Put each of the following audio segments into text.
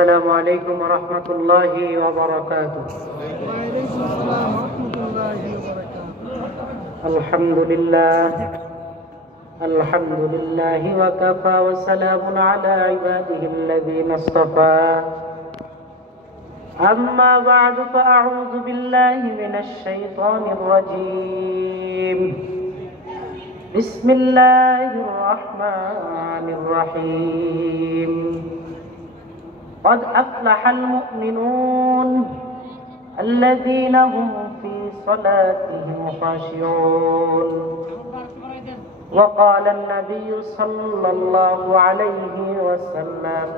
السلام عليكم ورحمة الله وبركاته. وعليكم السلام ورحمة الله وبركاته. الحمد لله وكفى وسلام على عباده الذين اصطفى. أما بعد فأعوذ بالله من الشيطان الرجيم. بسم الله الرحمن الرحيم. قد أفلح المؤمنون الذين هم في صلاتهم خاشعون. وقال النبي صلى الله عليه وسلم: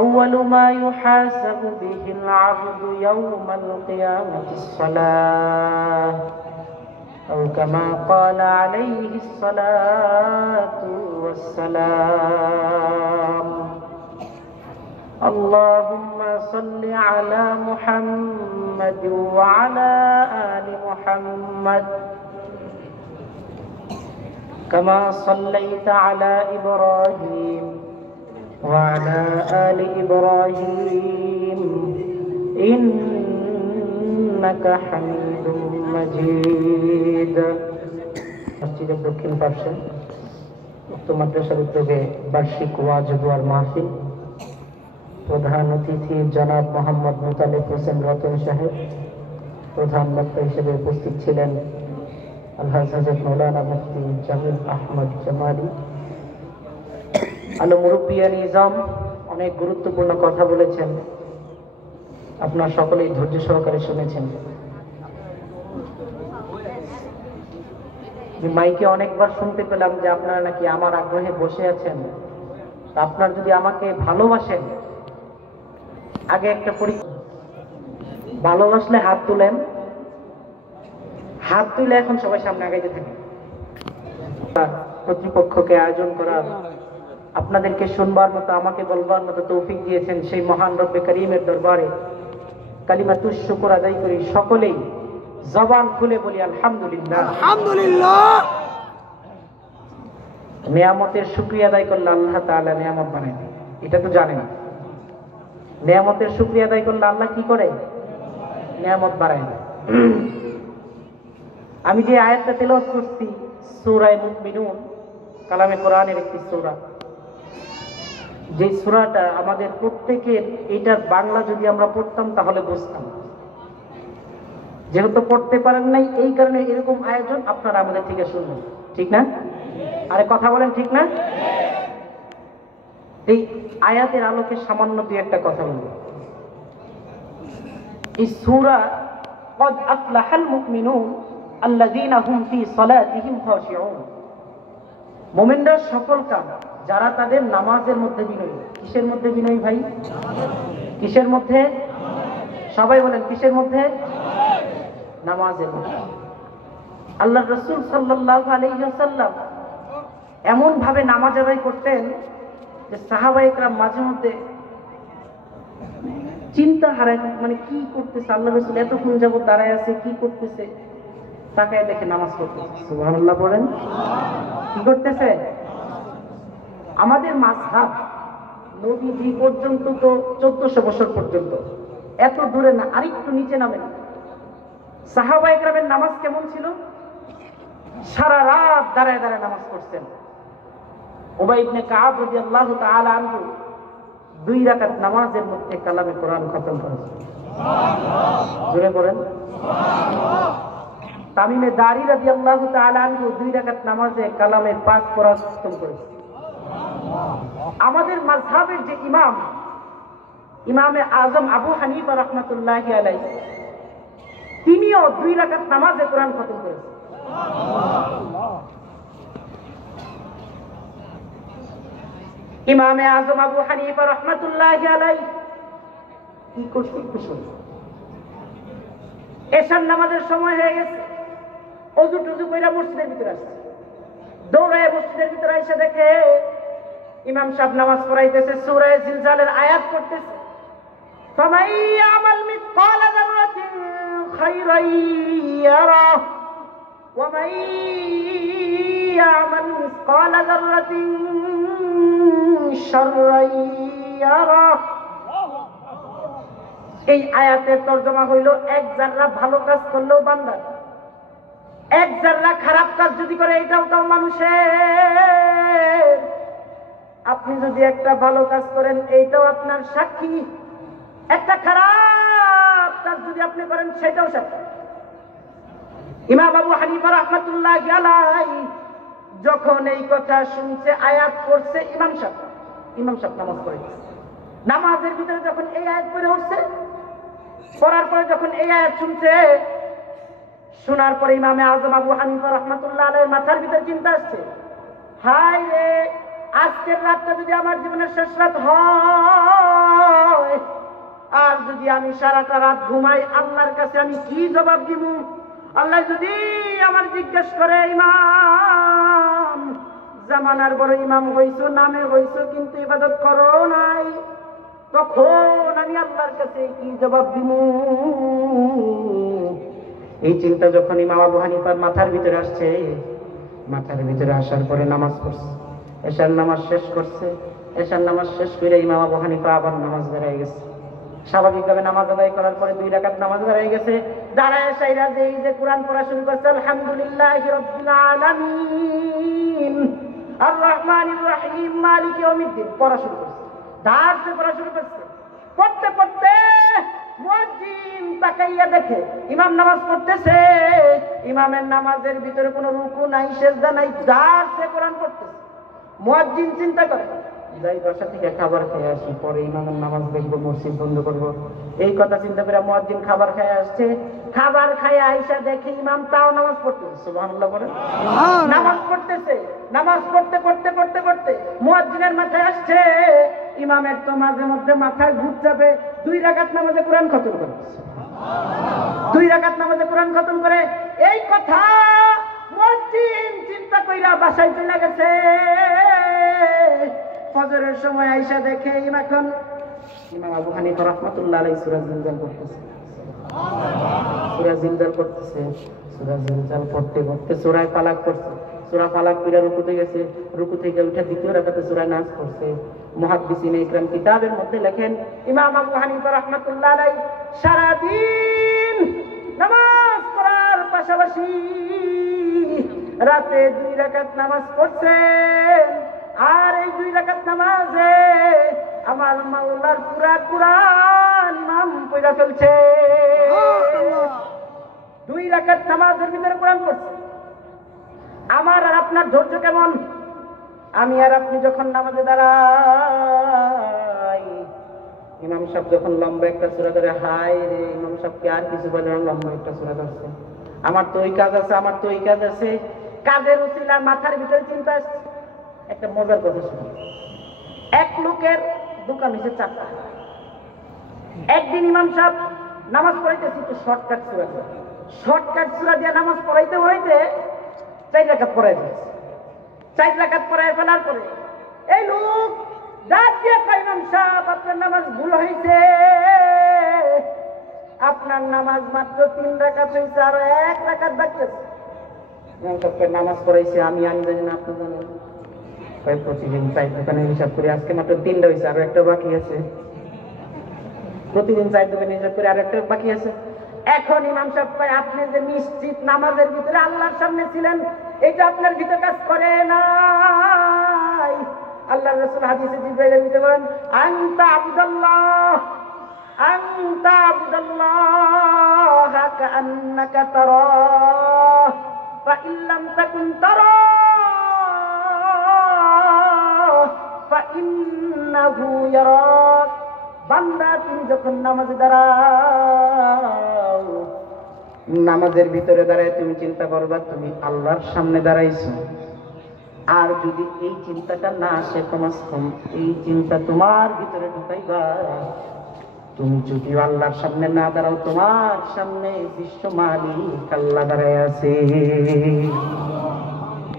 أول ما يحاسب به العبد يوم القيامة الصلاة، أو كما قال عليه الصلاة والسلام. اللهم صل على محمد وعلى آل محمد كما صليت على إبراهيم وعلى آل إبراهيم إنك حميد مجيد. মসজিদের দক্ষিণ পার্শ্বে উক্ত মাদ্রাসার উদ্যোগে বার্ষিক ওয়াজ ও দোয়ার মাহফিল। প্রধান অতিথি জনাব মোহাম্মদ মুতালিব হোসেন রতন সাহেব। প্রধান বক্তা হিসেবে উপস্থিত ছিলেন আলহাজ হযরত মাওলানা মুফতি জামিল আহমদ জামালি। আলো মুরব্বিয়ান নিজাম অনেক গুরুত্বপূর্ণ কথা বলেছেন, আপনারা সকলেই ধৈর্য সহকারে শুনেছেন। মাইকে অনেকবার শুনতে পেলাম যে আপনারা নাকি আমার আগ্রহে বসে আছেন। আপনারা যদি আমাকে ভালোবাসেন, আগে একটা ভালোবাসলে হাত তুলেন, হাত তুলে এখন সবাই সামনে আগাইতে থাকে। কর্তৃপক্ষকে আয়োজন করা, আপনাদেরকে শুনবার মতো, আমাকে বলবার মতো তৌফিক দিয়েছেন সেই মহান রব্বে করিমের দরবারে কালিমাতুশ শুকর আদায় করি। সকলেই জবান খুলে বলি আলহামদুলিল্লাহ। আলহামদুলিল্লাহ। নিয়ামতের শুকরিয়া আদায় করলে আল্লাহ তাআলা নিয়ামত বানায় দেয়, এটা তো জানেন। নিয়ামতের শুকরিয়া আদায় করলে আল্লাহ কি করে? নিয়ামত বাড়ায় দেয়। আমি যে আয়াতটা তেলাওয়াত করছি সূরা মুমিনুন, কালামে কোরআনের একটি সূরা, যে সূরাটা আমাদের প্রত্যেকের, এটার বাংলা যদি আমরা পড়তাম তাহলে বুঝতাম। যেহেতু পড়তে পারেন নাই, এই কারণে এরকম আয়োজন, আপনারা আমাদের থেকে শুনবেন, ঠিক না? আরে কথা বলেন, ঠিক না? এই আয়াতের আলোকে সামান্য দুই একটা কথা বলবো। এই সূরা قد أفلح المؤمنون الذين هم في صلاتهم خاشعون। মুমিনরা সফল কাম যারা তাদের নামাজের মধ্যে বিনয়ী। কিসের মধ্যে বিনয়ী ভাই? কিসের মধ্যে? সবাই বলেন কিসের মধ্যে? নামাজের মধ্যে। আল্লাহর রাসূল সাল্লাল্লাহু আলাইহি ওয়াসাল্লাম এমন ভাবে নামাজ আদায় করতেন যে সাহাবায়ে কেরাম মাঝে মধ্যে চিন্তা হারায়, মানে কি করতেছে আল্লাহর রাসূল, এতক্ষণ যাবত দাঁড়ায় আছে, কি করতেছে? তাকায় দেখে নামাজ পড়তেছে। সুবহানাল্লাহ বলেন। কি করতেছে? আমাদের মাযহাব নবীজি পর্যন্ত তো 1400 বছর পর্যন্ত, এত দূরে না, আরেকটু নিচে নামেন। সাহাবায়ে কেরামের নামাজ কেমন ছিল? সারা রাত দাঁড়ায় দাঁড়ায় নামাজ পড়তেন। উবাই ইবনে কাব রাদিয়াল্লাহু তাআলা আনহু 2 রাকাত নামাজের মধ্যে কালামে কোরআন খতম করেছেন। সুবহানাল্লাহ। জোরে বলেন সুবহানাল্লাহ। তামিমে দারি রাদিয়াল্লাহু তাআলা আনহু 2 রাকাত নামাজে কালামে পাক কোরআন খতম করেছেন। আমাদের মাযহাবের যে ইমাম, ইমামে আজম আবু হানিফা রাহমাতুল্লাহি আলাইহি, তিনিও 2 রাকাত নামাজে কোরআন খতম করেছেন। ইমামে আজম আবু হানিফা রাহমাতুল্লাহি আলাইহি কি করছে? এশার নামাজের সময় হয়ে গেছে, ওযু টুযু কইরা মসজিদের ভিতরে আসছে। দৌড়ায় মসজিদের ভিতরে এসে দেখে ইমাম সাহেব নামাজ পড়াইতেছে, সূরা জিলজালের আয়াত পড়তেছে। ফামান ইয়ামাল মিসকালা যাররাতিন খায়রান ইয়ারা ওয়া মান ইয়ামাল মিসকালা যাররাতিন শাররান ইয়ারা। এই আয়াতের তরজমা হইল এক যারা ভালো কাজ করলেও বান্দা, এক যারা খারাপ কাজ যদি করে এটাও তো মানুষের। আপনি যদি একটা ভালো কাজ করেন এইটাও আপনার সাক্ষী, একটা খারাপ কাজ যদি আপনি করেন সেটাও সাক্ষী। ইমাম আবু হানিফা রাহমাতুল্লাহি আলাইহি যখন এই কথা শুনছে, আয়াত পড়ছে, ইমাম সাহেব নামাজ পড়েছে, নামাজের ভিতরে যখন এই আয়াত পড়ে উঠছে, পড়ার পরে যখন এই আয়াত শুনছে, শোনার পরে ইমামে আজম আবু হানিফা রাহমাতুল্লাহি আলাইহির মাথার ভিতরে চিন্তা আসছে, হায় রে, আজকের রাতটা যদি আমার জীবনের শেষ রাত হয়, আর যদি আমি সারাটা রাত ঘুমাই, আল্লাহর কাছে আমি কি জবাব দিব? আল্লাহ যদি আমার জিজ্ঞেস করে, ইমাম, জামানার বড় ইমাম হইছো, নামে হইছো, কিন্তু ইবাদত করো নাই, তখন আমি আল্লাহর কাছে কি জবাব দিব? এই চিন্তা যখন ইমাম আবু হানিফার মাথার ভিতরে আসছে, মাথার ভিতরে আসার পরে নামাজ পড়ছে, এশার নামাজ শেষ করছে। এশার নামাজ শেষ করে ইমাম আবু হানিফা আবার নামাজ দাঁড়ায় গেছে। স্বাভাবিকভাবে নামাজ আদায় করার পরে 2 রাকাত নামাজ দাঁড়ায় গেছে। দাঁড়ায় সাইরা যে কোরআন পড়া শুরু করছে, আলহামদুলিল্লাহি রাব্বিল আলামিন আর রহমানির রহিম মালিক ইয়াউমিদ্দিন পড়া শুরু করছে, দাঁড়াতে পড়া শুরু করছে। পড়তে পড়তে মুয়াজ্জিন তাকাইয়া দেখে ইমাম নামাজ পড়তেছে, ইমামের নামাজের ভিতরে কোনো রুকু নাই, সিজদা নাই, দাঁড়াতে কোরআন পড়তেছে। মুয়াজ্জিন চিন্তা করে, যাই বাসা থেকে খাবার খেয়ে আসি, পরে ইমামের নামাজ দেখবো, মসজিদ বন্ধ করবো। এই কথা চিন্তা করে মুয়াজ্জিন খাবার খেয়ে আসছে। খাবার খায় আইসা দেখে ইমাম তাও নামাজ পড়তেছে। সুবহানাল্লাহ বলেন। নামাজ পড়তেছে। নামাজ পড়তে পড়তে পড়তে পড়তে মুয়াজ্জিনের মাথায় আসছে, ইমামের তো মাঝে মধ্যে মাথায় ভূত চাপে, 2 রাকাত নামাজে কোরআন খতম করে, 2 রাকাত নামাজে কোরআন খতম করে। এই কথা মুয়াজ্জিন চিন্তা কইরা বাসায় চলে গেছে। ফজরের সময় আইসা দেখে ইমাম আবু হানিফা রাহমাতুল্লাহি আলাইহি সূরা জিলজাল পড়তেছে, সূরা জিলজাল পড়তেছে। সূরা জিলজাল পড়তে পড়তে সূরা ফালাক পড়ছে। সূরা ফালাক পড়ে রুকুতে গেছে, রুকু থেকে উঠে 2য় রাকাতে সূরা নাস পড়ছে। মুহাদ্দিসিনে ইকরাম কিতাবের মধ্যে লেখেন, ইমাম আবু হানিফা রাহমাতুল্লাহি আলাইহি সারা দিন নামাজ পড়ার পাশাপাশি রাতে 2 রাকাত নামাজ পড়ছেন। আর এই 2 রাকাত নামাজে আমার মাওলার পুরা কুরআন ইমাম পড়া ফেলছে। 2 রাকাত নামাজের ভিতরে কোরআন পড়ছে। আমার আর আপনার ধৈর্য কেমন? আমি আর আপনি যখন নামাজে দাঁড়াই, ইমাম সাহেব যখন লম্বা একটা সূরা ধরে, হায় রে, ইমাম সাহেবকে আর কিছু বলে না, লম্বা একটা সূরা ধরছে, আমার তো ওই কাজ আছে, আমার তো ওই কাজ আছে। কাজের উসিলা মাথার ভিতরে চিন্তা আসছে। একটা মজার কথা শুনুন। এক লোকের দোকান হয়েছে 4টা। একদিন ইমাম সাহেব নামাজ পড়াইতেছে, একটু শর্টকাট সূরা দিয়ে নামাজ পড়াইতে হইতে 4 রাকাত পড়াই দিয়েছে। 4 রাকাত পড়াই ফেলার পরে এই লোক ডাক দিয়ে কয়, ইমাম সাহেব, আপনার নামাজ ভুল হয়েছে, আপনার নামাজ মাত্র 3 রাকাত হয়েছে, আরো 1 রাকাত বাকি আছে। ইমাম সাহেবকে নামাজ পড়াইছে, আমি জানি না, আপনি জানেন। প্রতিদিন 4 দোকানে হিসাব করে আজকে মাত্র 3টা হয়েছে, আরো একটা বাকি আছে। প্রতিদিন 4 দোকানে হিসাব করে আর একটা বাকি আছে। এখন ইমাম সাহেব কয়, আপনি যে নিশ্চিত নামাজের ভিতরে আল্লাহর সামনে ছিলেন, এটা আপনার ভিতরে কাজ করে নাই। আল্লাহর রাসূল হাদিসে জিবরাইলের ভিতরে বলেন, আনতা আবুদাল্লাহ কাআন্নাকা তারাহ ফা ইন লাম তাকুন তারাহ ফা ইন্নাহু ইয়ারাক। বান্দা, তুমি যখন নামাজে দাঁড়াও, নামাজের ভিতরে দাঁড়ায় তুমি চিন্তা করবা তুমি আল্লাহর সামনে দাঁড়াইছো। আর যদি এই চিন্তাটা না আসে, এই চিন্তা তোমার ভিতরে ঢুকাইবা, তুমি যদি আল্লাহর সামনে না দাঁড়াও, তোমার সামনে বিশ্ব মালিক আল্লাহ দাঁড়ায় আছে।